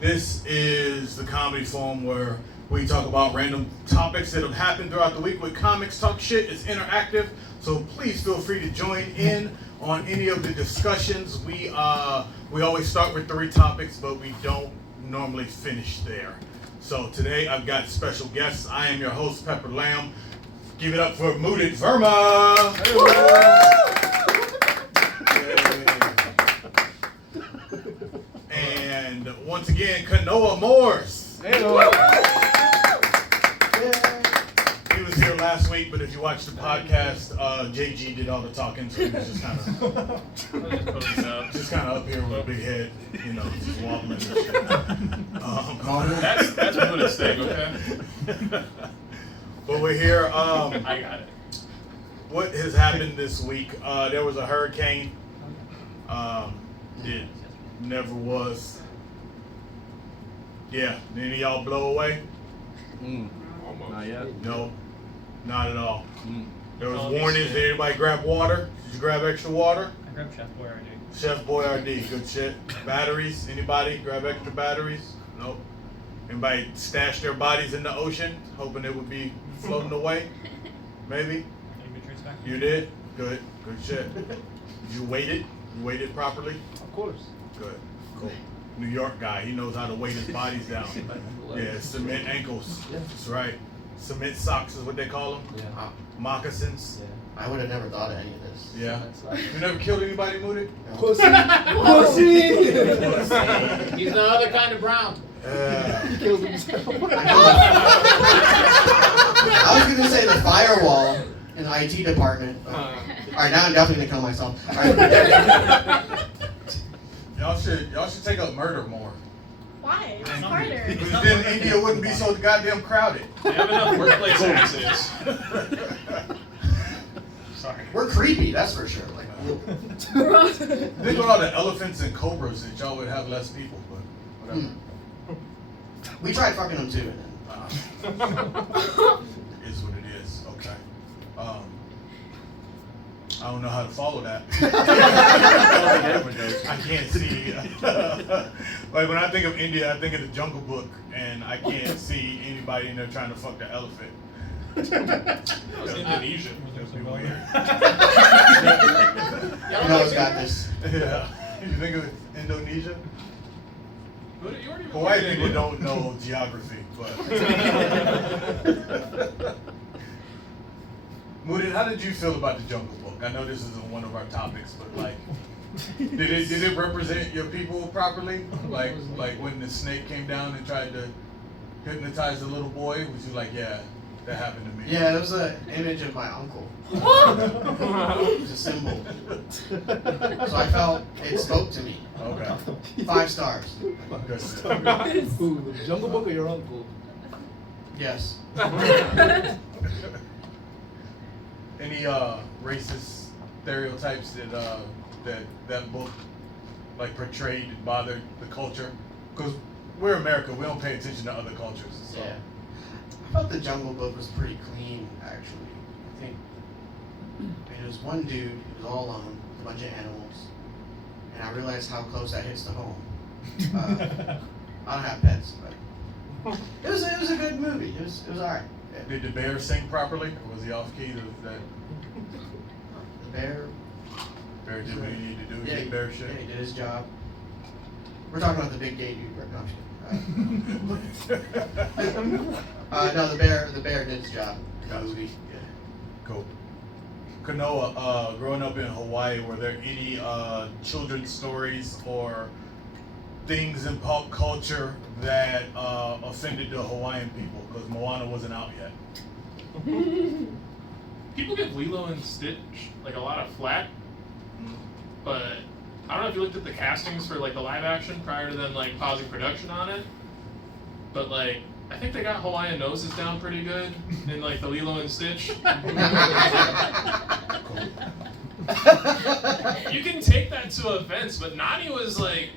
This is the comedy forum where we talk about random topics that have happened throughout the week with comics. Talk shit. It's interactive, so please feel free to join in on any of the discussions. We always start with 3 topics, but we don't normally finish there. So today I've got special guests. I am your host, Pepper Lamb. Give it up for Mooted Verma. And once again, Kanoa Morse. He was here last week, but if you watched the podcast, JG did all the talking, so he was just kind of up here with a big head, you know, just wobbling and shit. That's Mooted steak, okay? But we're here. I got it. What has happened this week? There was a hurricane. It never was. Yeah, did any of y'all blow away? Almost. Not yet. No, not at all. There was warnings. Did anybody grab water? Did you grab extra water? I grabbed Chef Boyardee. Chef Boyardee, good shit. Batteries? Anybody grab extra batteries? Nope. Anybody stash their bodies in the ocean, hoping it would be floating away? Maybe? You did? Good. Good shit. You waited? You waited properly? Of course. Good. Cool. New York guy, he knows how to weight his bodies down. Yeah, cement ankles. That's right. Cement socks is what they call them. Yeah. Moccasins. Yeah. I would have never thought of any of this. Yeah. You never killed anybody, Moody? Pussy. Pussy. He's the other kind of brown. He kills himself. I was going to say the firewall in the IT department. Alright, now I'm definitely going to kill myself. Y'all should take up murder more. Why? It's harder. Because then India wouldn't be so goddamn crowded. They have enough workplace accidents. Sorry. We're creepy, that's for sure. Like, Think about all the elephants and cobras that y'all would have less people, but whatever. we tried fucking them too. And then, Is what it is. Okay. I don't know how to follow that. I can't see. Like when I think of India, I think of the Jungle Book, and I can't see anybody in there trying to fuck the elephant. That was Indonesian. That'd be weird. Noah's got this. Yeah. You think of Indonesia? You already Hawaii people don't know geography, but. Moody, how did you feel about the Jungle Book? I know this isn't one of our topics, but like, did it represent your people properly? Like when the snake came down and tried to hypnotize the little boy, was you like, yeah, that happened to me? Yeah, it was an image of my uncle. It was a symbol. So I felt it spoke to me. Okay. 5 stars. Good. Who, the Jungle Book or your uncle? Yes. Any racist stereotypes that book like portrayed and bothered the culture? Because we're America, we don't pay attention to other cultures. So. Yeah. I thought the Jungle Book was pretty clean, actually. I think there was one dude who was all alone with a bunch of animals, and I realized how close that hits to home. I don't have pets, but it was a good movie. It was alright. Yeah. Did the bear sing properly, or was he off key? That The bear. bear did what he needed to do. Yeah, He did bear shit. Yeah, he did his job. We're talking about the big gay dude, right? No, I'm just kidding. No, the bear did his job in the movie. Yeah. Cool. Kanoa, growing up in Hawaii, were there any children's stories or things in pop culture that offended the Hawaiian people? Because Moana wasn't out yet. People give Lilo and Stitch like a lot of flack, but I don't know if you looked at the castings for like the live action prior to them like pausing production on it, but like I think they got Hawaiian noses down pretty good in like the Lilo and Stitch. You can take that to offense, but Nani was like,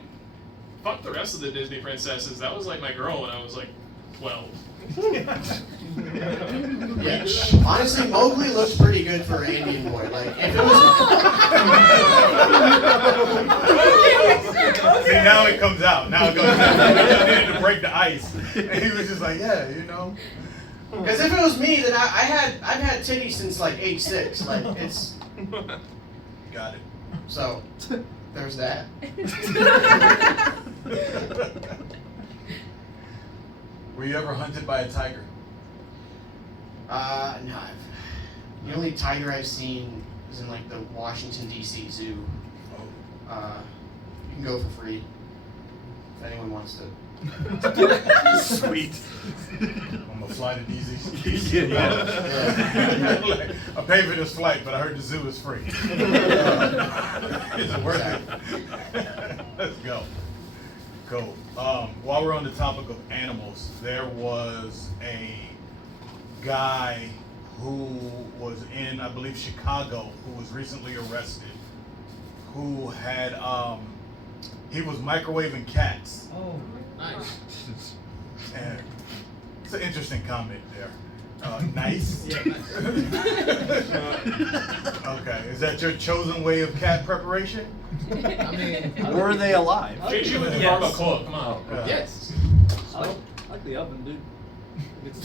fuck the rest of the Disney princesses. That was like my girl when I was like 12. Yeah. Honestly, Mowgli looks pretty good for an Indian boy. Like, if it was. See, now it comes out. Now it comes out. break the ice. And he was just like, yeah, you know. Because if it was me, then I've had titties since like age 6. Like it's Got it. so. There's that. Were you ever hunted by a tiger? No. The only tiger I've seen is in like the Washington D.C. Zoo. You can go for free if anyone wants to. Sweet. I'm gonna fly to DC. Yeah. Like, I paid for this flight, but I heard the zoo is free. Is it worth it? Let's go. Cool. While we're on the topic of animals, there was a guy who was in, I believe, Chicago, who was recently arrested, who had, he was microwaving cats. Oh, nice. And it's an interesting comment there. Nice. Yeah, nice. Okay, is that your chosen way of cat preparation? I mean, Were they alive? Treat you with the Yes. barbacoa. Come on. yes. I like the oven, dude. It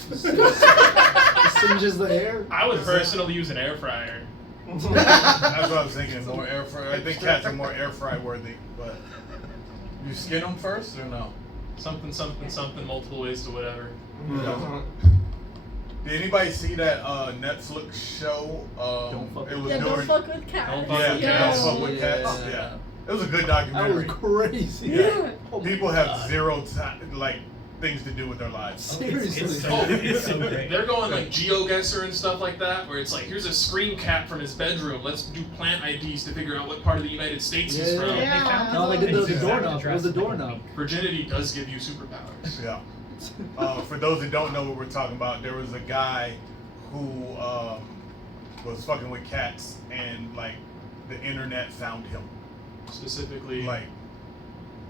singes the hair. I would personally use an air fryer. That's what I was thinking. More air fry. I think cats are more air fry worthy. But you skin them first or no? Something, multiple ways to whatever. Did anybody see that Netflix show? Don't fuck It was Yeah, don't during. fuck with cats. Don't fuck Yeah, with don't cats. fuck with cats. Yeah. Yeah, it was a good That was documentary. crazy. Yeah. Oh my People have God. zero like things to do with their lives. Seriously. It's so great. They're going like GeoGuessr and stuff like that, where it's like, here's a scream cat from his bedroom. Let's do plant IDs to figure out what part of the United States he's Yeah. from. Yeah. No, they did the Exactly. doorknob. It was the doorknob. Virginity does give you superpowers. Yeah. For those that don't know what we're talking about, there was a guy who was fucking with cats, and like the internet found him. Specifically, Like,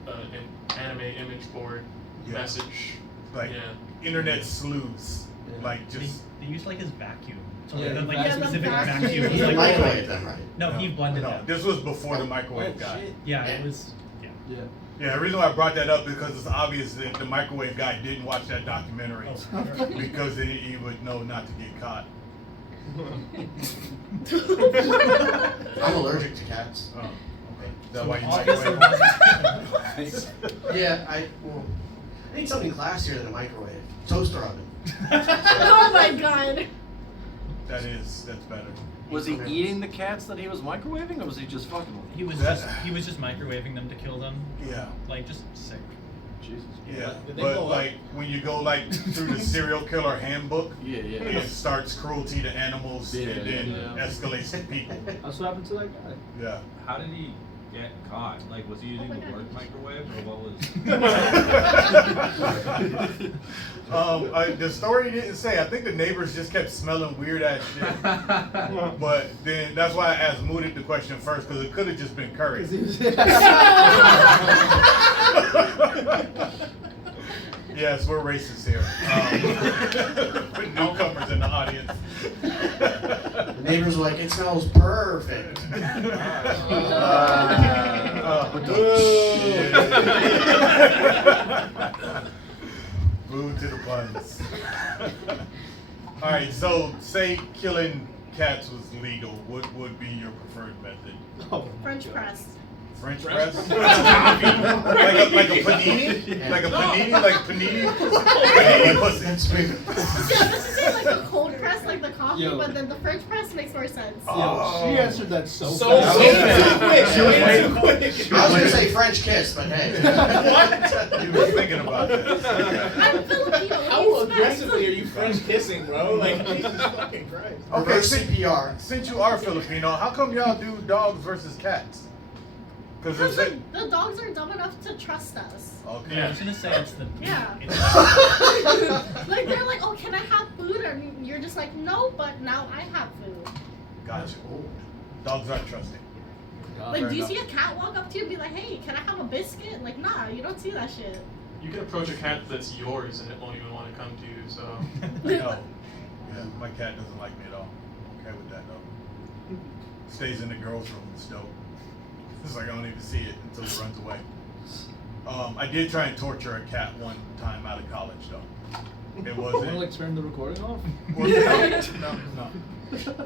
an anime image board Yeah. message. like Yeah. internet sleuths. Yeah. Like just. They used like his vacuum. So Yeah, like yeah, a the specific vacuum. vacuum. It was You like microwave them, right? no, he blended No, them. this was before the microwave guy. shit. Yeah, it was. Yeah. Yeah. Yeah, the reason why I brought that up is because it's obvious that the microwave guy didn't watch that documentary Oh, sure. because then he would know not to get caught. I'm allergic to cats. Oh, okay. Is that why you Obviously microwave? Yeah, I need something classier than a microwave. Toaster oven. Oh my god. That's better. Was he eating the cats that he was microwaving, or was he just fucking with them? He was just microwaving them to kill them. Yeah. Like just sick. Jesus. Yeah, Did they but blow up? like when you go like through the serial killer handbook, Yeah, yeah. it starts cruelty to animals Yeah, and then yeah. escalates to people. That's what happened to that guy. Yeah. How did he get caught? Like, was he using Oh my the God. work microwave, or what was? The story didn't say. I think the neighbors just kept smelling weird ass shit. But then that's why I asked Moody the question first, because it could have just been curry. 'Cause he was- Yes, we're racist here. With newcomers in the audience. The neighbors were like, it smells perfect. Boo to the puns. Alright, so say killing cats was legal. What would be your preferred method? Oh, French press. French press? like a panini? Like a panini? Like panini? Panini pussy. That's big. Yeah, let's just say like a cold press, like the coffee, Yo. but then the French press makes more sense. Oh. Yo, she answered that so So fast. quick. She was waiting. I was gonna say French kiss, but hey. You were thinking about that. I'm Filipino. How it's aggressively are fast. you French kissing, bro? Like, Jesus fucking Christ. Okay, Reverse CPR. since you are Filipino, how come y'all do dogs versus cats? Because Because the dogs are dumb enough to trust us. okay. I was gonna say it's the Yeah. it's- Like they're like, oh, can I have food? And you're just like, no, but now I have food. Gotcha. Dogs are trusting. Like, fair do you enough. see a cat walk up to you and be like, hey, can I have a biscuit? Like, nah, you don't see that shit. You can approach a cat that's yours and it won't even want to come to you, so. No. Yeah, my cat doesn't like me at all. I'm okay with that though. Stays in the girls' room. It's dope. It's like I don't even see it until it runs away. I did try and torture a cat one time out of college, though. It You wanna wasn't. like turn the recording off?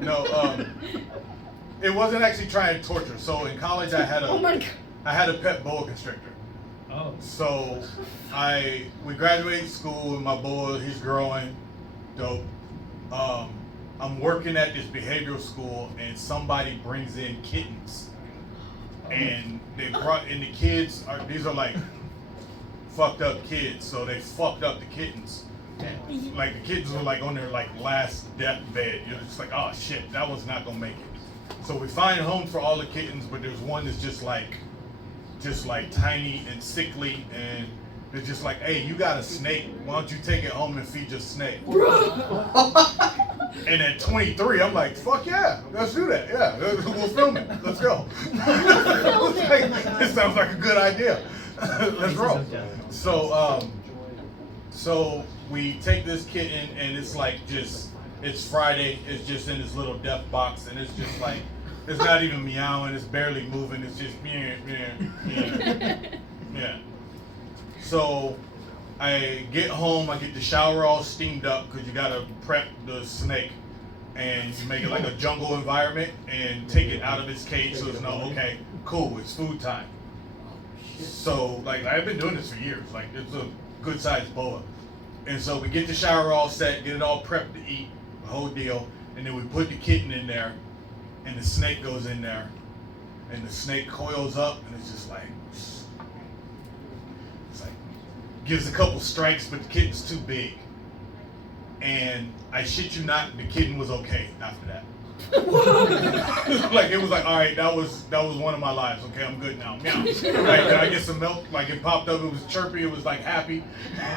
No. It wasn't actually trying to torture. So in college, I had Oh my a god. pet boa constrictor. Oh. So we graduated school and my boy, he's growing, dope. I'm working at this behavioral school and somebody brings in kittens, and they brought in the kids. These are like fucked up kids, so they fucked up the kittens. Like the kids were like on their like last deathbed. You're just like, oh shit, that one's not gonna make it. So we find homes for all the kittens, but there's one that's just like tiny and sickly, and they're just like, hey, you got a snake. Why don't you take it home and feed your snake? And at 23, I'm like, fuck yeah, let's do that. Yeah, we'll film it. Let's go. Film it. Like, Oh my God. this sounds like a good idea. Let's roll. So we take this kitten, and it's like it's Friday. It's just in this little death box, and it's just like, it's not even meowing. It's barely moving. It's just yeah. So I get home. I get the shower all steamed up because you gotta prep the snake, and you make it like a jungle environment and take it out of its cage so it's okay, cool. It's food time. So like I've been doing this for years. Like it's a good sized boa. And so we get the shower all set, get it all prepped to eat, the whole deal, and then we put the kitten in there, and the snake goes in there, and the snake coils up, and it's just like, gives a couple strikes, but the kitten's too big. And I shit you not, the kitten was okay after that. Like it was like, all right, that was one of my lives. Okay, I'm good now. Meow. Like, did I get some milk? Like it popped up. It was chirpy. It was like happy.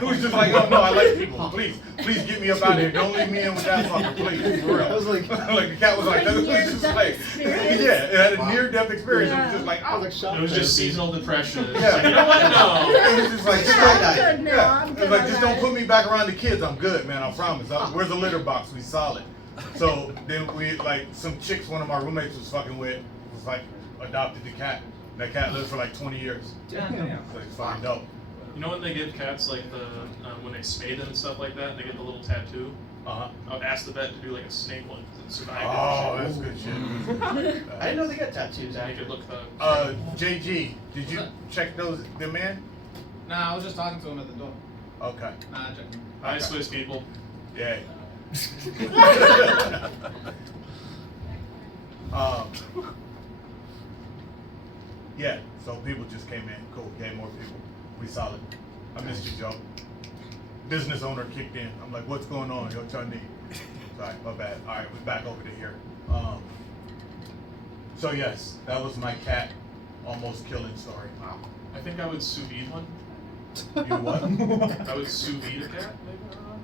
It was just like, oh no, I like people. Please get me up out of here. Don't leave me in with that fucker, please. For real. I was like, like the cat was like, that was just like, Experience? yeah, it had a near-death experience. It was just like, I was like shocked. It was just seasonal depression. It's Yeah. like, you know what? No. It was just like, Yeah, I'm good now. yeah. I'm It good was like, on just that. don't put me back around the kids. I'm good, man. I promise. Where's the litter box? We solid. So then we like some chicks one of my roommates was fucking with was like adopted the cat. That cat lived for like 20 years. Damn. So it's fucking dope. You know when they give cats like the when they spay them and stuff like that, and they get the little tattoo. Uh-huh. I would ask the vet to do like a snake one because it survived. Oh, it. that's good shit. I didn't know they got tattoos They after. could look the. JG, did you check them in? Nah, I was just talking to him at the door. Okay. Nah, I checked him. Hi, Swiss people. Yeah. Yeah, so people just came in. Cool, came more people. We solid. I missed you, Joe. Business owner kicked in. I'm like, what's going on? Yo, what y'all need? Sorry, my bad. All right, we're back over to here. So yes, that was my cat almost killing story. Wow. I think I would sous vide one. You what? I would sous vide a cat. Maybe. I don't know.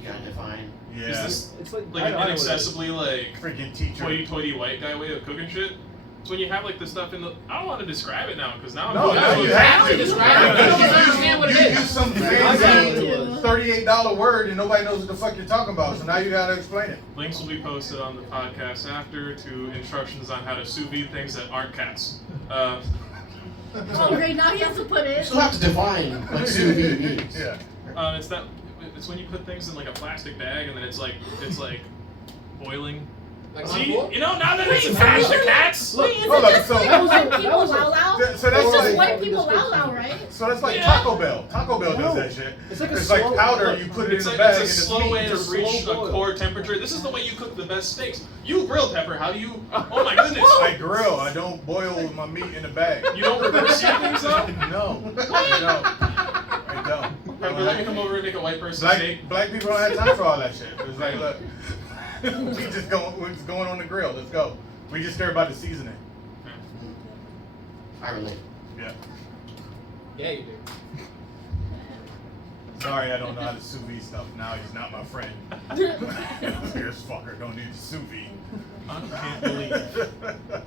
You gotta define. Yeah. Is this It's like, like I an don't know what it is. inaccessibly like freaking teacher? hoity-toity white guy way of cooking shit? It's when you have like the stuff in the. I don't want to describe it now because now I'm. No, going now to you it. have to. Describe it. Because I don't understand what it you is. use some I got fancy it. $38 word and nobody knows what the fuck you're talking about. So now you gotta explain it. Links will be posted on the podcast after to instructions on how to sous vide things that aren't cats. Oh, great. Now he has to put You it. still have to define what sous vide means. Yeah. It's when you put things in like a plastic bag and then it's like boiling. Like See, on board? you know, now that it's attached to cats. Wait, is Hold it on, just so- like that was white a- people that was a- wow wow? So that's It's just like- white people wow wow, right? So that's like Yeah. Taco Bell. Taco Bell does No. that shit. It's like a It's like slow- powder. You put it It's in a, a bag and it's a it's slow meat. way to It's a reach slow a boil. core temperature. This is the way you cook the best steaks. You grill, Pepper. How do you? Oh my goodness! I grill. I don't boil my meat in a bag. You don't reverse sear things up? No, I don't. I don't. Pepper, let me come over and make a white person steak. Black people don't have time for all that shit. It's like, look, we're just going on the grill. Let's go. We just care about the seasoning. I relate. Yeah. Yeah, you do. Sorry, I don't know how to sous vide stuff. Now he's not my friend. This fucker don't need to sous vide. I can't believe.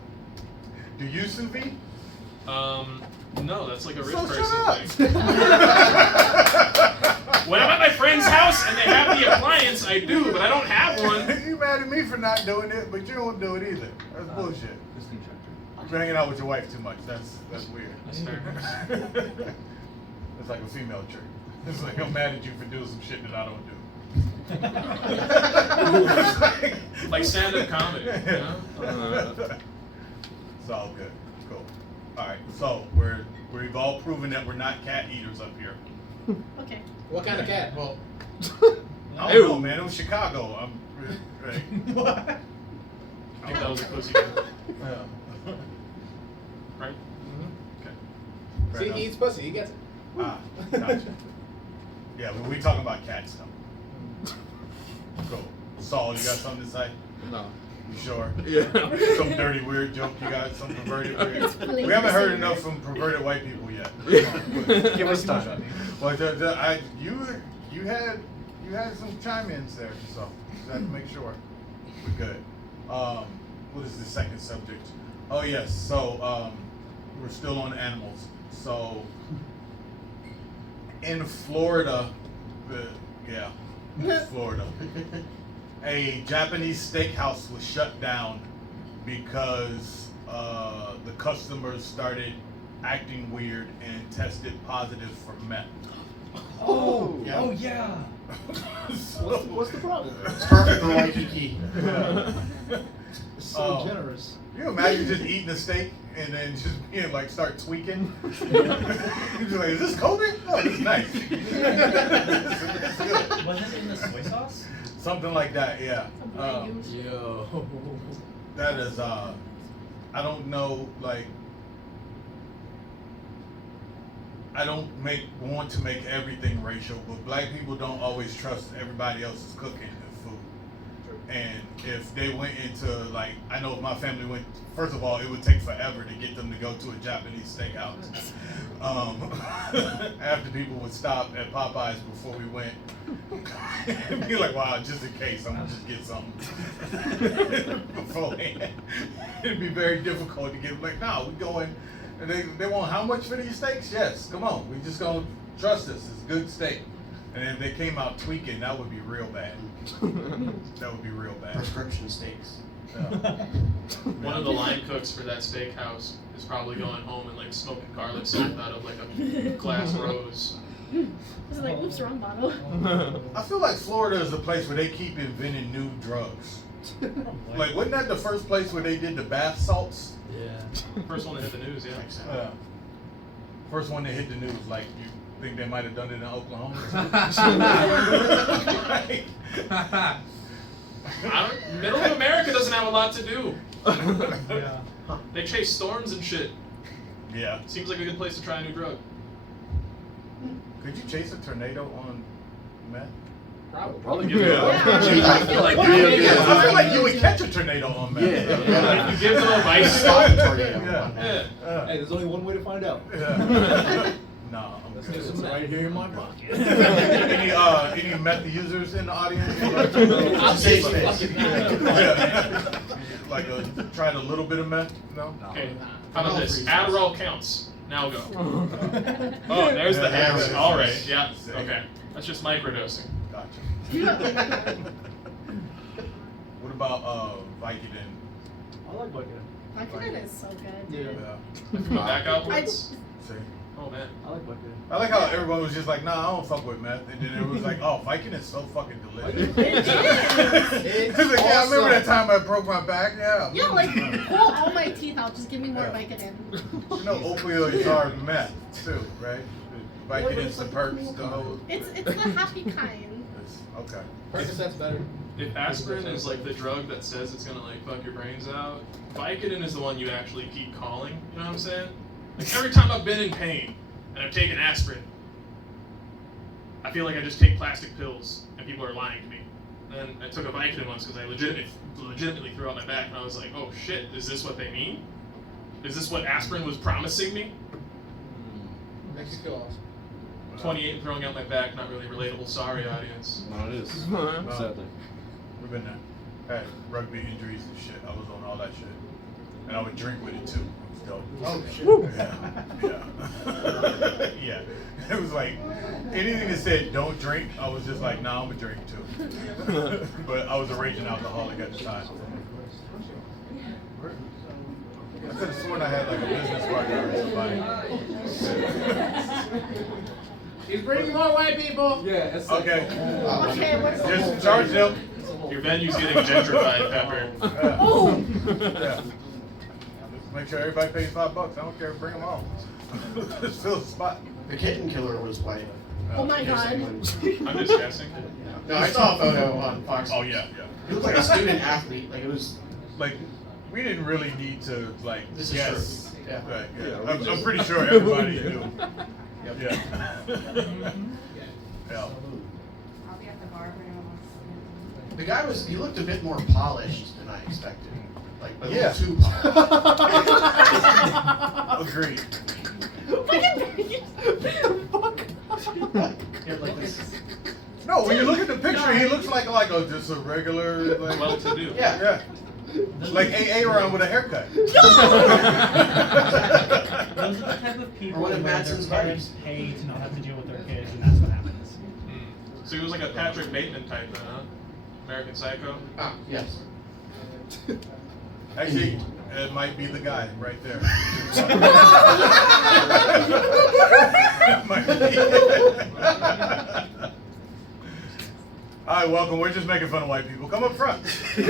Do you sous vide? No, that's like a rich So person shut up. thing. When I'm at my friend's house and they have the appliance, I do, but I don't have one. You mad at me for not doing it, but you don't do it either. That's bullshit. This contractor. You're hanging out with your wife too much. That's weird. That's fair. It's like a female trait. It's like I'm mad at you for doing some shit that I don't do. Like stand-up comedy, you know? It's all good. Cool. All right. So we've all proven that we're not cat eaters up here. Okay. What kind of cat? Well, I don't know, man. It was Chicago. Right. I think that was a pussy. Right? Okay. Fair See, enough. he eats pussy. He gets it. Ah, gotcha. Yeah, but we talking about cats now. Cool. Saul, you got something to say? No. You sure? Yeah. Some dirty weird joke you got? Some perverted weird? Please. We haven't heard enough from perverted white people yet. Give us time. Well, you had some chime-ins there, so just had to make sure we're good. What is the second subject? Oh yes, so we're still on animals. So in Florida, Florida, a Japanese steakhouse was shut down because the customers started acting weird and tested positive for meth. Oh, Yeah. oh yeah. What's the problem? it's perfect for Waikiki. It's so Oh. generous. You imagine just eating a steak and then just like start tweaking? You're like, is this COVID? No, it's nice. It's good. Was it in the soy sauce? Something like that, yeah. Yo. That is, I don't know, like, I don't want to make everything racial, but black people don't always trust everybody else's cooking and food. And if they went into, like, I know if my family went, first of all, it would take forever to get them to go to a Japanese steakhouse. After people would stop at Popeyes before we went, and be like, wow, just in case, I'm gonna just get something beforehand. It'd be very difficult to get, like, no, we're going, and they want how much for these steaks? Yes, come on, we just gonna trust us, it's good steak. And if they came out tweaking, that would be real bad. That would be real bad. Prescription steaks. Yeah. One of the line cooks for that steakhouse is probably going home and like smoking garlic salt out of like a glass rose. It's like, oops, wrong bottle. I feel like Florida is the place where they keep inventing new drugs. Like, wasn't that the first place where they did the bath salts? Yeah. First one that hit the news, yeah. Yeah. First one that hit the news. Like, you think they might have done it in Oklahoma? Middle of America doesn't have a lot to do. Yeah. They chase storms and shit. Yeah. Seems like a good place to try a new drug. Could you chase a tornado on meth? Probably. Give it a Yeah. I feel like What you do would- you do? I feel like you would catch a tornado on meth. Yeah. If you give them a vice. Stop the tornado. Yeah. Yeah. Hey, there's only one way to find out. Yeah. No, I'm It's good. right here in my pocket. Any meth users in the audience? I'll say some Safe fucking Yeah. Like tried a little bit of meth? No. Okay. How about this? Adderall counts. Now go. Oh, there's the Yeah, hammer. yeah, All right. yeah. Yeah. Sick. Okay. That's just microdosing. Gotcha. What about Vicodin? I like Vicodin. Vicodin is so good. Yeah. Yeah. Back I, outwards. See? Oh man. I like Vicodin. I like how everyone was just like, nah, I don't fuck with meth. And then it was like, oh, Vicodin is so fucking delicious. it is. It's like, yeah, I remember that time I broke my back. Yeah. Yeah, like, pull all my teeth out. Just give me more Yeah. Vicodin. You know, opioids are meth too, right? Vicodin, some perks, those. It's the happy kind. Okay. Percocet's better. If aspirin is like the drug that says it's gonna like fuck your brains out, Vicodin is the one you actually keep calling. You know what I'm saying? Like every time I've been in pain and I've taken aspirin, I feel like I just take plastic pills and people are lying to me. And I took a Vicodin once because I legitimately threw out my back and I was like, oh shit, is this what they mean? Is this what aspirin was promising me? Makes you feel awesome. 28 and throwing out my back, not really relatable. Sorry, audience. No, it is. Sadly. We've been there. Had rugby injuries and shit. I was on all that shit. And I would drink with it too. It was dope. Oh shit. Yeah. Yeah. It was like anything that said don't drink, I was just like, nah, I'm gonna drink too. But I was a raging alcoholic at the time. I could have sworn I had like a business partner or somebody. He's bringing more white people. Yeah. It's Okay. Okay, what's Just charge them. Your venue's getting gentrified, Pepper. Oh! Yeah. Just make sure everybody pays $5. I don't care. Bring them all. Just fill the spot. The kitten killer was white. Oh my god. I'm just guessing. No, I saw a photo on Fox. Oh yeah, He looked like a student athlete. Like it was. Like we didn't really need to like This is guess. true. Yeah. Right, yeah. I'm pretty sure everybody knew. Yep. Yeah. Yeah. I'll be at the bar when I The guy was. He looked a bit more polished than I expected. Like a Yeah. little too polished. Agreed. Yeah, like this. No, when you look at the picture, he looks like a just a regular like Well-to-do. Yeah. yeah. Like AA around with a haircut. Those are the type of people Or one of where their Madson's parents buddies. pay to not have to deal with their kids, and that's what happens. So he was like a Patrick Bateman type, then, huh? American Psycho. Ah, yes. Actually, it might be the guy right there. Might be. All right, welcome. We're just making fun of white people. Come up front. Are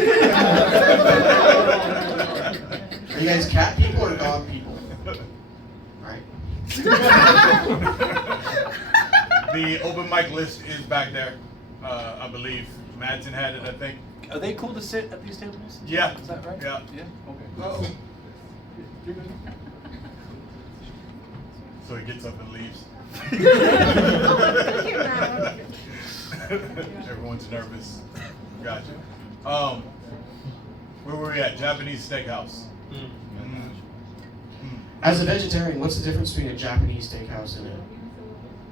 you guys cat people or dog people? Alright. The open mic list is back there. I believe Madsen had it, I think. Are they cool to sit at these tables? Yeah. Is that right? Yeah. Yeah. Okay. Oh. You're good. So he gets up and leaves. Look around. Everyone's nervous. Gotcha. Where were we at? Japanese steakhouse. As a vegetarian, what's the difference between a Japanese steakhouse and a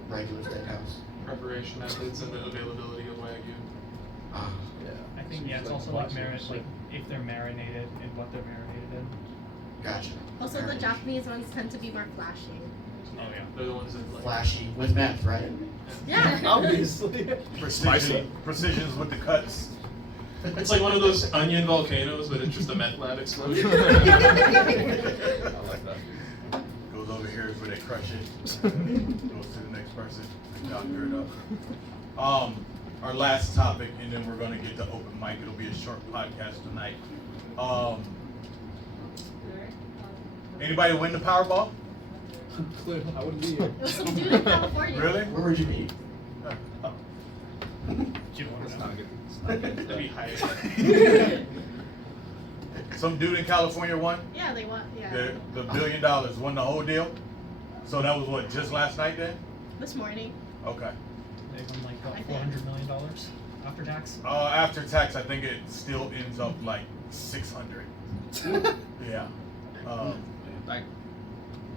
regular steakhouse? Preparation methods and the availability of Wagyu. Ah, I think it's also like like if they're marinated and what they're marinated in. gotcha. Also, the Japanese ones tend to be more flashy. Oh yeah, they're the ones that like. Flashy with meth, right? Yeah. Obviously. Precisions with the cuts. It's like one of those onion volcanoes, but it's just a meth lab explosion. I like that. Goes over here is where they crush it. Goes to the next person. Doctor it up. Our last topic, and then we're gonna get to open mic. It'll be a short podcast tonight. Anybody win the Powerball? Clearly, I wouldn't be here. It was some dude in California. Really? Where would you be? That'd be high. Some dude in California won. Yeah, they want. Yeah. The $1 billion won the whole deal. So that was what, just last night then? This morning. Okay. They won like I about think. $400 million after tax. After tax, I think it still ends up like 600. Yeah.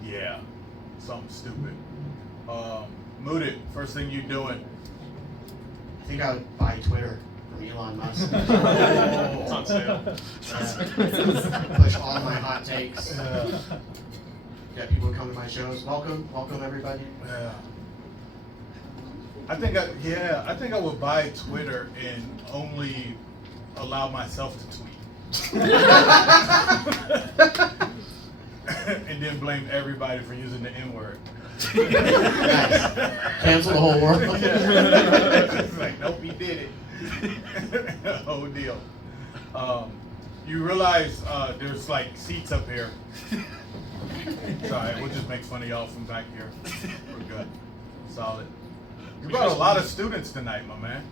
Yeah. Something stupid. Mooted, first thing you doing? I think I would buy Twitter from Elon Musk. It's on sale. Push all my hot takes. Get people to come to my shows. Welcome everybody. Yeah. I think I would buy Twitter and only allow myself to tweet. And then blame everybody for using the N-word. Nice. Cancel the whole world. It's like, nope, he did it. Whole deal. You realize there's like seats up here. Sorry, we'll just make fun of y'all from back here. We're good. Solid. You brought a lot of students tonight, my man.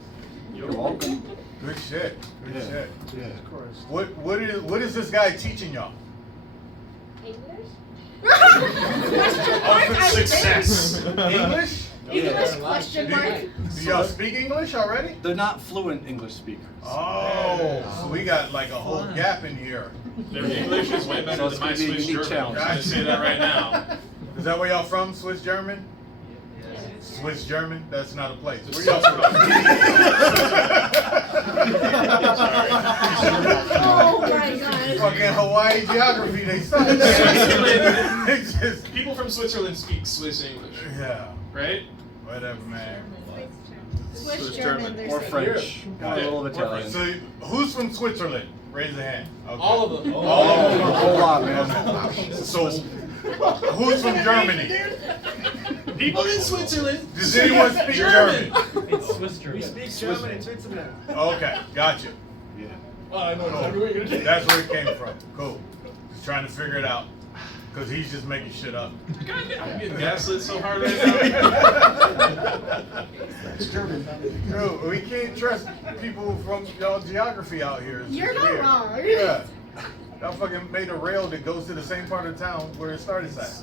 You're welcome. Good shit. Good shit. Yeah. Of course. What is this guy teaching y'all? English? Question mark? I Success. English? English question mark? Do y'all speak English already? They're not fluent English speakers. Oh, so we got like a whole gap in here. Their English is way better So than it's my gonna be a Swiss unique German. I'm challenge. gonna say that right now. Is that where y'all from? Swiss German? Swiss German? That's not a place. Where y'all from? Oh my god. Fucking Hawaii geography, they suck. Switzerland. It's just, People from Switzerland speak Swiss English, yeah, right? whatever, man. Swiss German, they're or saying. French, or a little of Italian. So, who's from Switzerland? Raise a hand. Okay. All of them. All of them. A whole lot, man. So, who's from Germany? People in Switzerland. Does anyone speak German? It's Swiss German. speak German in Switzerland. Okay, gotcha. Yeah. Oh, I know Cool. exactly what you're gonna do. That's where it came from. Cool. Just trying to figure it out. Because he's just making shit up. God, I'm getting gaslit so hard right now. It's German. Dude, we can't trust people from y'all geography out here. It's You're just not weird. wrong. Yeah. Y'all fucking made a rail that goes to the same part of town where it started at.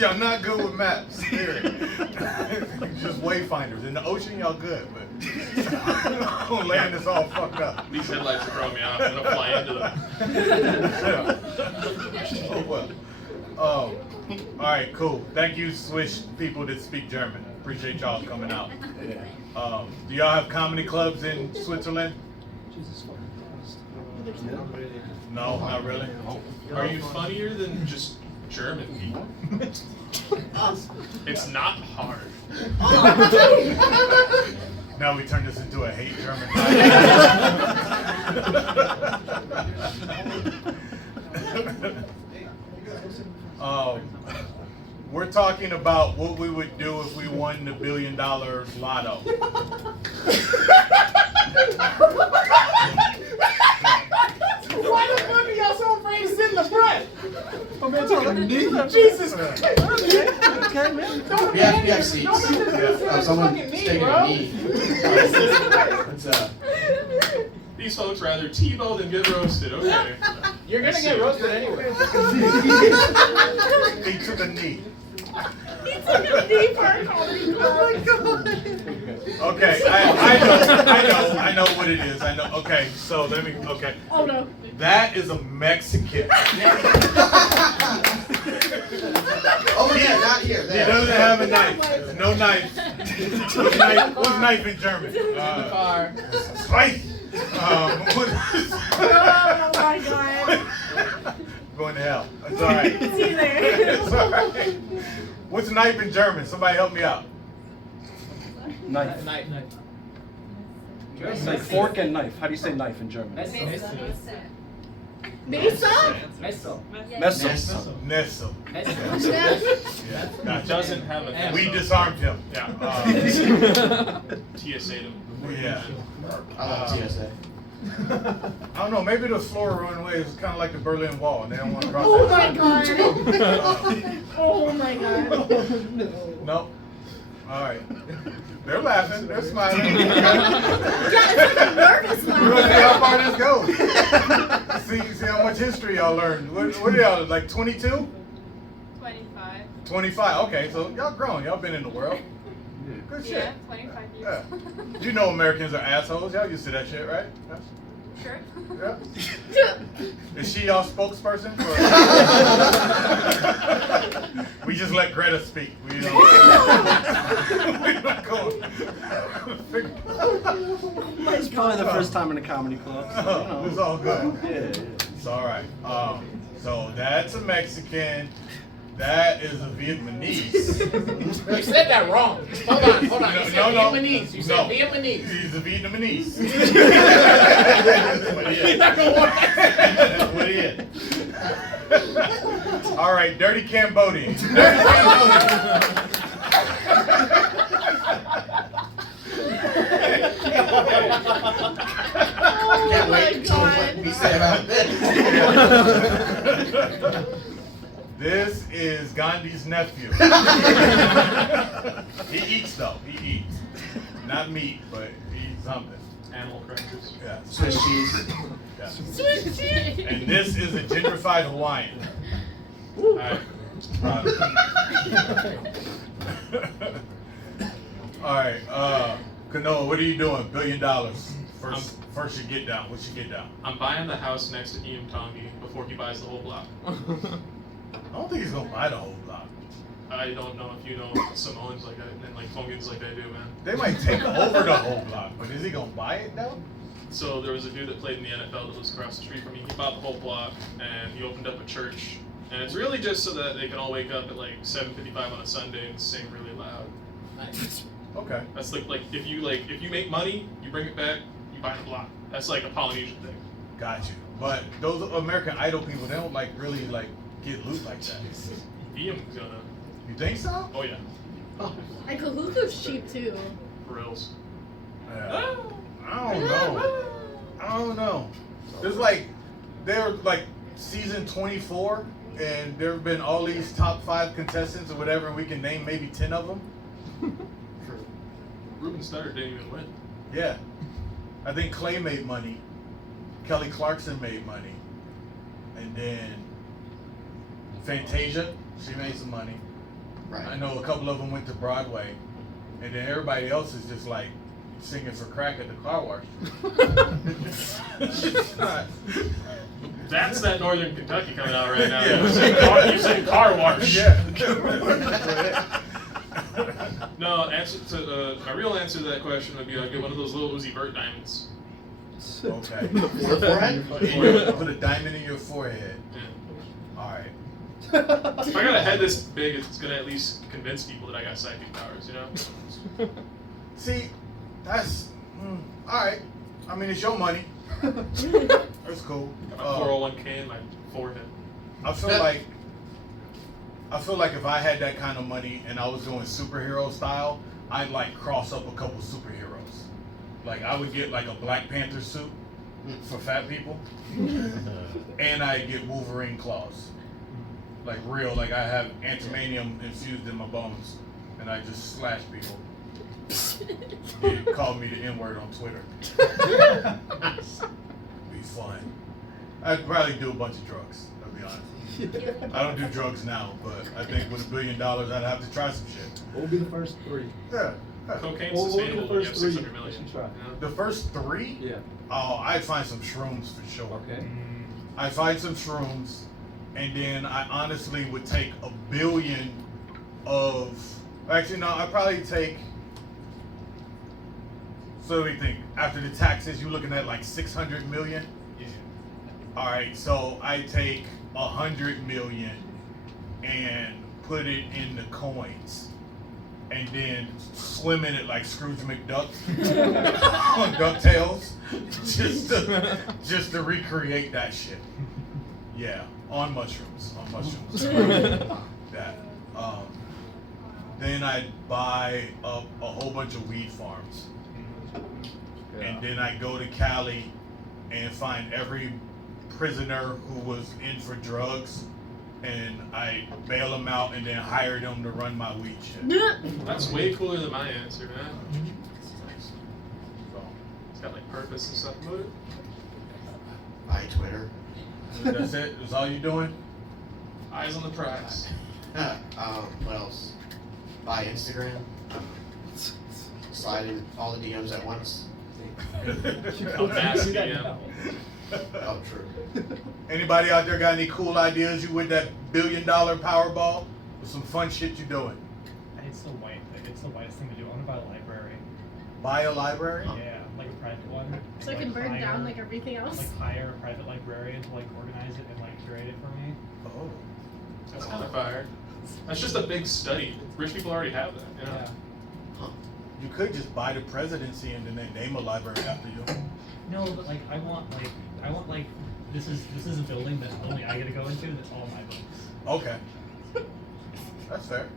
Y'all not good with maps. Period. Just wayfinders. In the ocean, y'all good, but on land, it's all fucked up. These headlights are throwing me off. I'm gonna fly into them. Oh well. All right, cool. Thank you, Swiss people that speak German. Appreciate y'all coming out. Do y'all have comedy clubs in Switzerland? Jesus fucking Christ. No, not really. Are you funnier than just German people? It's not hard. Now we turn this into a hate German podcast. We're talking about what we would do if we won the $1 billion lotto. Why the fuck are y'all so afraid to sit in the front? Oh man, taking a knee. Jesus Christ. Okay, man. We have seats. Don't let this Yeah. Someone fucking knee, taking bro. a knee. It's These folks rather TiVo than get roasted. Okay. You're gonna get roasted anyway. He took a knee. He took a knee for a comedy club. Oh my god. Okay, I know what it is. I know. Okay, so let me. Okay, Oh no. that is a Mexican. over there, not here. He There. doesn't have a knife. There's no knife. What's knife in German? Car. Slice. What is? Oh my god. Going to hell. It's all right. It's either. It's all right. What's knife in German? Somebody help me out. Knife. Knife. Like fork and knife. How do you say knife in German? Mesa? Messer. Nesso. Yeah, It gotcha. doesn't have a We disarmed him. Yeah. TSA'd him. Yeah. I love TSA. I don't know. Maybe the floor runway is kind of like the Berlin Wall, and they don't want to cross Oh that. my god. Oh my god. Nope. All right. They're laughing. They're smiling. Yeah, it's like a nervous We're gonna see how far this laugh. goes. See how much history y'all learned. What are y'all, like 22? 25. 25. Okay, so y'all grown. Y'all been in the world. Good shit. Yeah, 25 years. Yeah. You know Americans are assholes. Y'all used to that shit, right? Sure. Yeah. Is she y'all spokesperson? We just let Greta speak. We don't. We're not going. It's probably the first time in a comedy club. So, you know. It's all good. Yeah. It's all right. So that's a Mexican. That is a Vietnamese. You said that wrong. Hold on. You said Vietnamese. You said No. Vietnamese. He's a Vietnamese. What he You're is. not gonna want that. What he is. All right, dirty Cambodian. Dirty Cambodian. Can't my wait to what God. we say about this. This is Gandhi's nephew. He eats though. He eats. Not meat, but he eats something. Animal crackers. Yeah. Swiss cheese. Yeah. Swiss cheese. And this is a gentrified Hawaiian. All right. All right. Kanoa, what are you doing? $1 billion. First you get down. What you get down? I'm buying the house next to Ian Tongi before he buys the whole block. I don't think he's gonna buy the whole block. I don't know if you know Samoans like I and like Tongans like I do, man. They might take over the whole block, but is he gonna buy it though? So there was a dude that played in the NFL that lives across the street from me. He bought the whole block and he opened up a church. And it's really just so that they can all wake up at like 7:55 on a Sunday and sing really loud. Okay. That's like if you make money, you bring it back, you buy the block. That's like a Polynesian thing. Got you. But those American Idol people, they don't like really like get loot like that. Ian's gonna. You think so? Oh yeah, And Kahoot's cheap too. for reals. Yeah. I don't know. I don't know. There's like, they're like season 24, and there have been all these top 5 contestants or whatever. We can name maybe 10 of them. Ruben Studdard didn't even win. Yeah. I think Clay made money. Kelly Clarkson made money. And then Fantasia, she made some money. Right. I know a couple of them went to Broadway. And then everybody else is just like singing for crack at the car wash. That's that Northern Kentucky coming out right now. Yeah. You said car wash. Yeah. No, answer to my real answer to that question would be I'd get one of those little Uzi Vert diamonds. Okay. Your forehead? Put a diamond in your forehead. Yeah. All right. If I got a head this big, it's gonna at least convince people that I got psychic powers, you know? See, that's all right. I mean, it's your money. That's cool. Got my 401k in my forehead. I feel like if I had that kind of money and I was doing superhero style, I'd like cross up a couple superheroes. Like I would get like a Black Panther suit for fat people, and I'd get Wolverine claws. Like real, like I have antimanium infused in my bones, and I just slash people. They called me the N-word on Twitter. Be fun. I'd probably do a bunch of drugs, I'll be honest. I don't do drugs now, but I think with $1 billion, I'd have to try some shit. What will be the first 3? Yeah. Cocaine's What will be the sustainable when you have first 3 600 million. you should try? You know? The first 3? Yeah. Oh, I'd find some shrooms for sure. Okay. I'd find some shrooms, and then I honestly would take $1 billion of. Actually, no, I'd probably take. So what do you think? After the taxes, you're looking at like 600 million. Yeah. All right, so I take 100 million and put it in the coins, and then swim in it like Scrooge McDuck on DuckTales, just to recreate that shit. Yeah, on mushrooms. That. Then I'd buy up a whole bunch of weed farms. And then I go to Cali and find every prisoner who was in for drugs, and I bail them out and then hire them to run my weed shit. That's way cooler than my answer, man. So, It's got like purpose and stuff about it. Buy Twitter. that's it? That's all you doing? Eyes on the prize. What else? Buy Instagram. Slide in all the DMs at once. A mass DM. Oh, true. Anybody out there got any cool ideas? You with that $1 billion Powerball? With some fun shit you doing? It's the whitest thing to do. I want to buy a library. Buy a library? Yeah, like a private one. So it Like can burn hire- down like everything else. Like hire a private librarian to like organize it and like curate it for me. Oh. That's kind of fire. That's just a big study. Rich people already have that, you know? Yeah. You could just buy the presidency and then they name a library after you. No, but like I want like this is a building that only I get to go into. That's all my books. Okay. That's fair.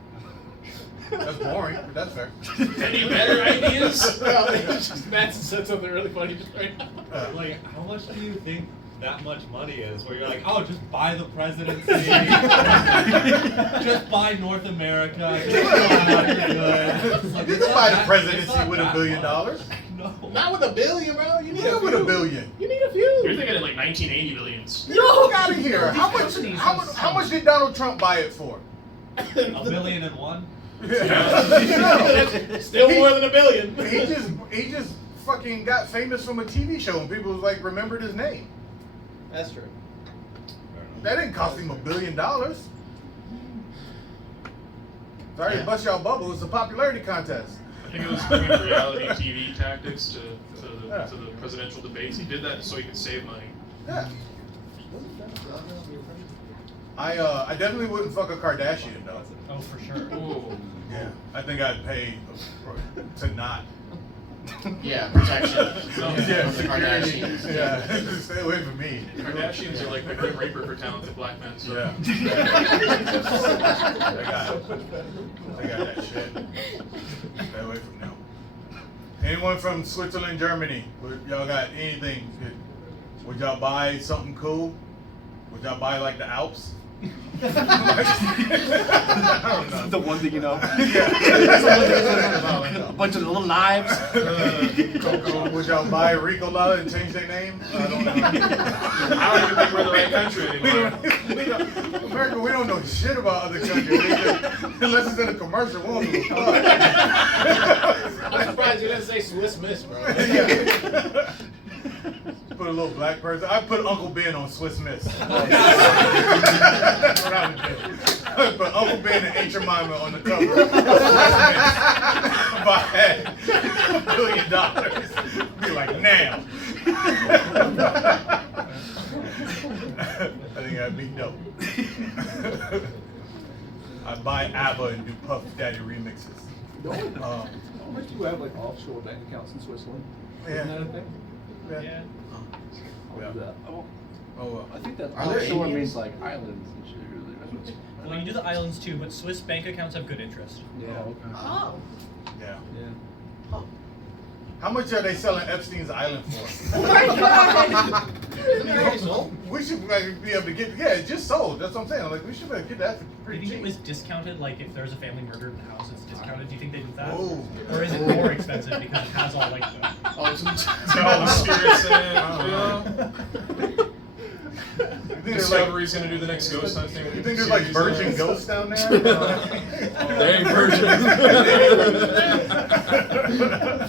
That's boring, but that's fair. Any better ideas? Matt said something really funny just right now. Like, how much do you think that much money is? Where you're like, oh, just buy the presidency, just buy North America. Just go out, you're good. Like, You it's can not buy the that- presidency it's not with $1 that billion. much. No. Not with $1 billion, bro. You need Yeah, a with few. $1 billion. You need a few. You're thinking in like 1980 billions. Yo, out of here. These companies have How much did Donald Trump buy it for? $1,000,000,001. Yeah. Still more than $1 billion. He just fucking got famous from a TV show and people was like remembered his name. That's true. That didn't cost him $1 billion. Sorry to bust y'all bubble. It's a popularity contest. I think it was doing reality TV tactics to the presidential debates. He did that so he could save money. Yeah. I definitely wouldn't fuck a Kardashian though. Oh, for sure. Ooh. Yeah. I think I'd pay to not. Yeah, protection. Yeah, The Kardashians. security. Yeah, stay away from me. The Kardashians are like the Grim Reaper for talented black men. So. Yeah. They got that shit. Stay away from them. Anyone from Switzerland, Germany? Y'all got anything? Would y'all buy something cool? Would y'all buy like the Alps? I don't know. The one thing you know. Yeah. A bunch of little knives. Would y'all buy Ricola and change their name? I don't know. I don't even think we're the right country anymore. America, we don't know shit about other countries. Unless it's in a commercial, we don't give a fuck. I'm surprised you didn't say Swiss Miss, bro. Yeah. Put a little black person. I put Uncle Ben on Swiss Miss. That's what I would do. I put Uncle Ben and Aunt Jemima on the cover of Swiss Miss. If I had $1 billion, be like, now. I think I'd be dope. I'd buy ABBA and do Puff Daddy remixes. How much do you have like offshore bank accounts in Switzerland? Isn't that a thing? Yeah. I'll do that. Oh, well. I think that Are there offshore Indians? means like islands and shit. Really. That's what's- Well, you do the islands too, but Swiss bank accounts have good interest. Yeah. Okay. Oh. Yeah. Yeah. How much are they selling Epstein's Island for? Oh my god. We should like, be able to get, yeah, it just sold. That's what I'm saying. Like, we should be able to get that for Do pretty you think it cheap. was discounted? Like, if there's a family murdered in the house, it's discounted. Do you think they did that? Oh. Or is it more expensive because it has all like the... Oh, it's Got all the spirits in it. You think there's like, Discovery's gonna do the next ghost hunting. you think there's like virgin ghosts down there? They ain't virgins.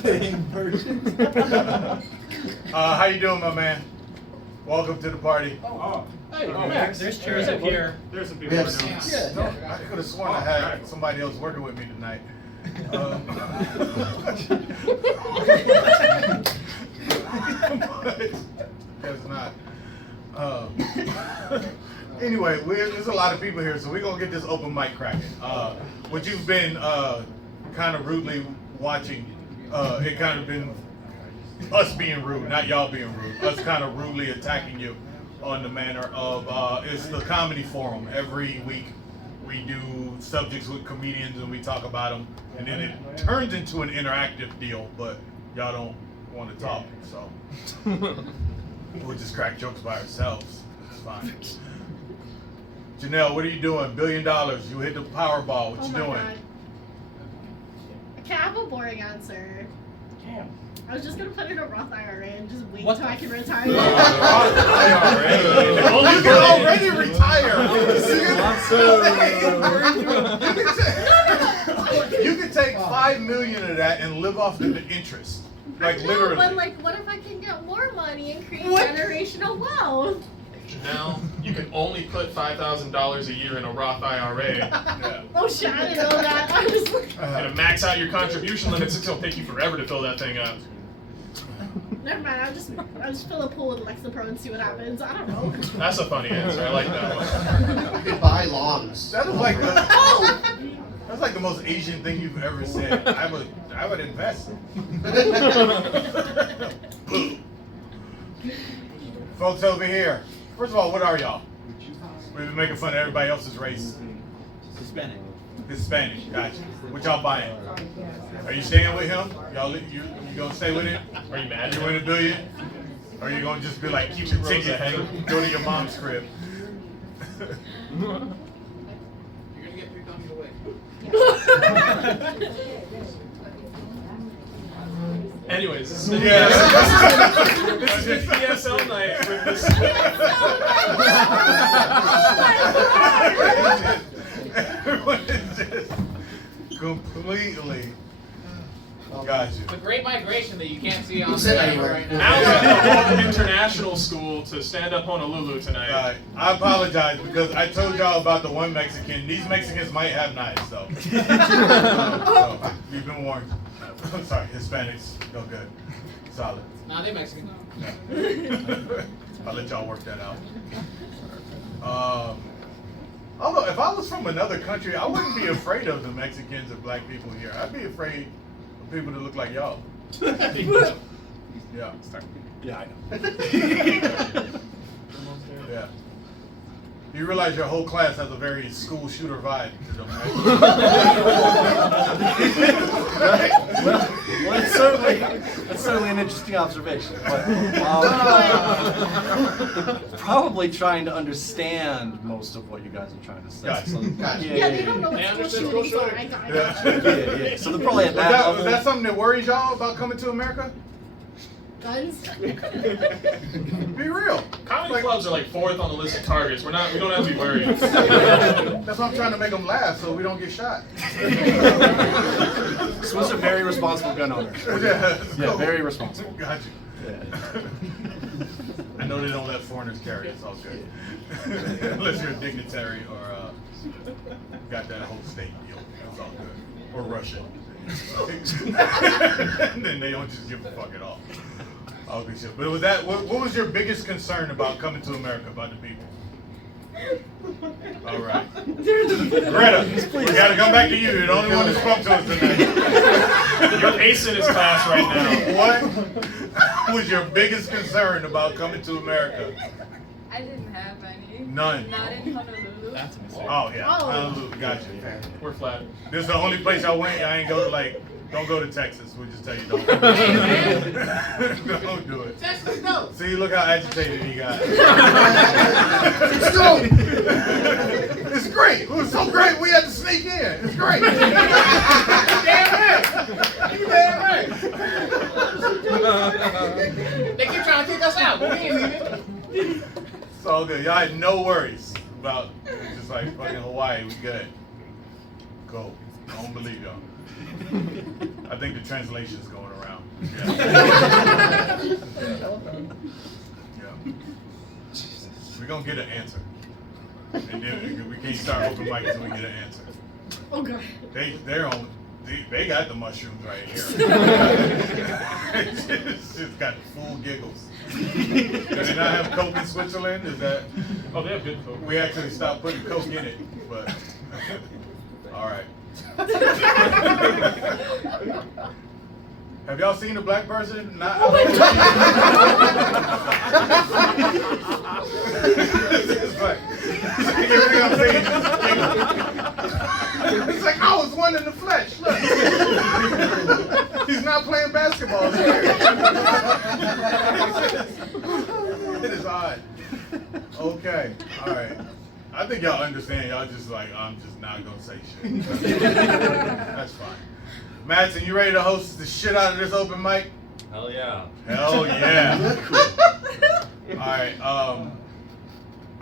They ain't virgins. How you doing, my man? Welcome to the party. Oh, Hey, There's chairs up here. there's some We people have who are doing seats. No, I could have sworn I had somebody else working with me tonight. But that's not. Anyway, there's a lot of people here, so we're gonna get this open mic cracking. What you've been kind of rudely watching, it kind of been us being rude, not y'all being rude, us kind of rudely attacking you on the manner of it's the comedy forum. Every week we do subjects with comedians and we talk about them, and then it turns into an interactive deal, but y'all don't want to talk, so we'll just crack jokes by ourselves. It's fine. Janelle, what are you doing? $1 billion. You hit the Powerball. What Oh you my doing? god. I have a boring answer. Damn. I was just gonna put in a Roth IRA and just wait What till I the can retire. You can already retire. You can take $5 million of that and live off of the interest. Like No, literally. but like, what if I can get more money and create generational wealth? Janelle, you can only put $5,000 a year in a Roth IRA. Yeah. Oh shit, I didn't know that. I was like, And to max out your contribution limits, it's gonna take you forever to fill that thing up. never mind. I'll just fill a pool with Lexapro and see what happens. I don't know. That's a funny answer. I like that one. You could buy lawns. That is like the, Oh, that's like the most Asian thing you've ever said. I would invest. Folks over here. First of all, what are y'all? We've been making fun of everybody else's race. Hispanic. Hispanic. Gotcha. What y'all buying? Are you staying with him? You gonna stay with him? Are you mad? You win $1 billion? Or are you gonna just be like, keep the ticket and go to your mom's crib? You're gonna get picked on your way. Anyways, this is the Yeah. this is the PSL night with this. Everyone is just completely. Got you. The Great Migration that you can't see on Who the said camera anywhere? right now. Al's at the international school to stand up Honolulu tonight. I apologize because I told y'all about the one Mexican. These Mexicans might have knives, though. So, you've been warned. I'm sorry, Hispanics go good. Solid. Nah, they Mexican. I'll let y'all work that out. Although, if I was from another country, I wouldn't be afraid of the Mexicans or black people here. I'd be afraid of people that look like y'all. Yeah. Yeah, I know. Yeah. You realize your whole class has a very school shooter vibe to them, right? Well, that's certainly an interesting observation. But, probably trying to understand most of what you guys are trying to say. Gotcha. So, Yeah, they don't know They what understand school school shooting shooting. are. I got it. Yeah. So they're probably at Was that that, level. was that something that worries y'all about coming to America? Guns. Be real. Comedy clubs are like 4th on the list of targets. We don't have to be worried. That's why I'm trying to make them laugh so we don't get shot. Swiss are very responsible gun owners. Yeah, Yeah, cool. very responsible. Got you. Yeah. I know they don't let foreigners carry. It's all good. Unless you're a dignitary or got that whole state deal. It's all good. Or Russian. And then they don't just give a fuck at all. All good shit. But was that what was your biggest concern about coming to America, about the people? All right. Greta, we gotta come back to you. You're the only one that spoke to us tonight. You're acing his class right now. What was your biggest concern about coming to America? I didn't have any. None. Not in Honolulu. That's a mistake. Oh yeah, Oh. Honolulu, gotcha. We're flat. This is the only place I went. I ain't go to don't go to Texas. We'll just tell you don't. Don't do it. Texas, no. See, look how agitated he got. It's dope. It's great. It was so great. We had to sneak in. It's great. You damn right. You damn right. They keep trying to kick us out, but we ain't leaving. It's all good. Y'all had no worries about just like fucking Hawaii. We good. Go. I don't believe y'all. I think the translation's going around. Yeah. We're gonna get an answer. And then we can't start open mic until we get an answer. Oh god. They got the mushrooms right here. It's just got full giggles. Do they not have Coke in Switzerland? Is that? Oh, they have good coke. We actually stopped putting Coke in it, but all right. Have y'all seen a black person not? Oh my It's like everything I'm saying is just giggles. It's like I was one in the flesh. Look, he's not playing basketball here. It is odd. Okay, all right. I think y'all understand. Y'all just like, I'm just not gonna say shit. That's fine. Madsen, you ready to host the shit out of this open mic? Hell yeah. Hell yeah. All right.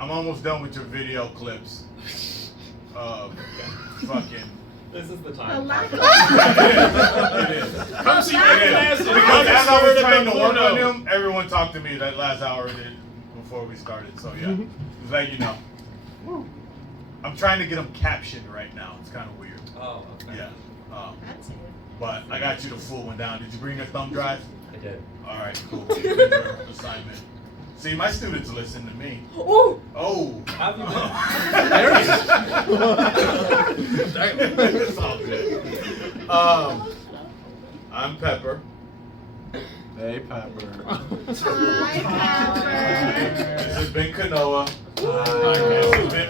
I'm almost done with your video clips. Fucking. This is the The time. lack of It is. Come see your It is. class. Because as I was trying to work on them, everyone talked to me that last hour before we started. So yeah, just let you know. I'm trying to get them captioned right now. It's kind of weird. Oh, okay. Yeah. That's it. But I got you the full one down. Did you bring your thumb drive? I did. All right, cool. Your assignment. See, my students listen to me. Oh. Oh. Have you It's all good. I'm Pepper. Hey, Pepper. Hi, Pepper. This has been Kanoa. Hi, This has been